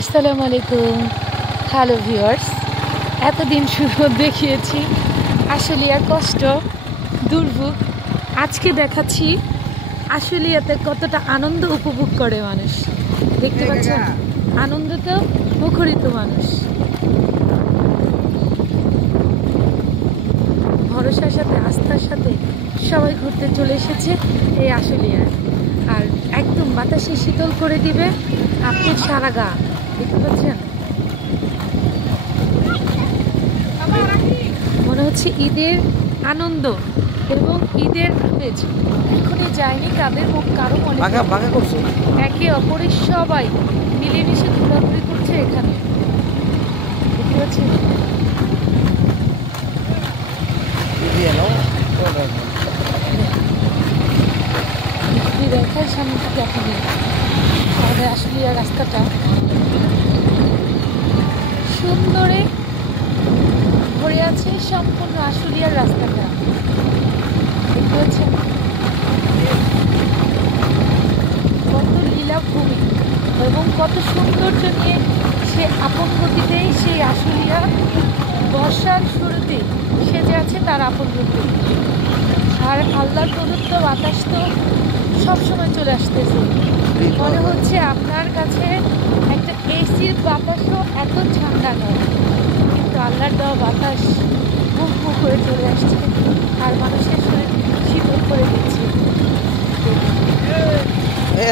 আসসালামু আলাইকুম। Hello viewers, এতদিন শুরু দেখিয়েছি আশুলিয়ার কষ্ট, দুর্ভোগ। আজকে দেখাচ্ছি আশুলিয়াতে কতটা আনন্দ উপভোগ করে মানুষ। দেখতে পাচ্ছেন, আনন্দতে মুখরিত মানুষ। ভরসার সাথে, আস্থার সাথে সবাই ঘুরতে চলে এসেছে এই আশুলিয়ায়। আর একদম বাতাসে শীতল করে দিবে আপনার সারা গা। দেখতে পাচ্ছেন, মনে হচ্ছে ঈদের আনন্দ এবং ঈদের আমেজ এখনই যায়নি তাদের মুখ কারো মনে। একে অপরের সবাই মিলেমিশে ঘোরাঘুরি করছে এখানে। দেখতে পাচ্ছেন, দেখাই সামনে থেকে আপনি আমাদের আশুলিয়ার রাস্তাটা সুন্দরে ভরে আছে। সম্পূর্ণ আশুলিয়ার রাস্তাটা দেখতে পাচ্ছেন, কত লীলাভূমি এবং কত সৌন্দর্য নিয়ে সে আপন গতিতেই সেই আশুলিয়া বর্ষার শুরুতে সেজে আছে তার আপন গতি। আর আল্লাহর প্রদত্ত বাতাস তো সবসময় চলে আসতেছে। মনে হচ্ছে আপনার কাছে একটা এসির বাতাসও এত ঠান্ডা নয়, কিন্তু আল্লাহর দেওয়া বাতাস বুক বুক করে চলে আসছে আর মানুষের শরীর শীতল করে দিচ্ছে। এই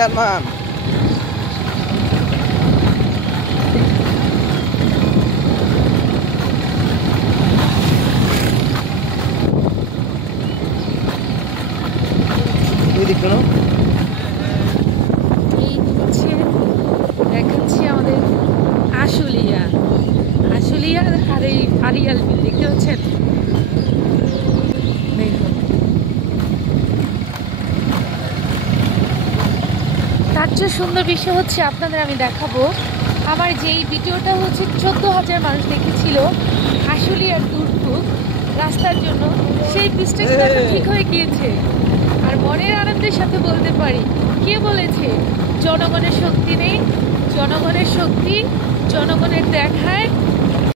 হচ্ছে দেখাচ্ছি আমাদের আশুলিয়ার আর এই আরিয়াল বিল দেখতে পাচ্ছেন। তার চেয়ে সুন্দর বিষয় হচ্ছে আপনাদের আমি দেখাবো, আমার যেই ভিডিওটা হচ্ছে 14,000 মানুষ দেখেছিল আশুলিয়ার দুর্ভোগ রাস্তার জন্য, সেই পিসটা ঠিক হয়ে গিয়েছে। আর মনের আনন্দের সাথে বলতে পারি, কে বলেছে জনগণের শক্তি নেই? জনগণের শক্তি জনগণের দেখায়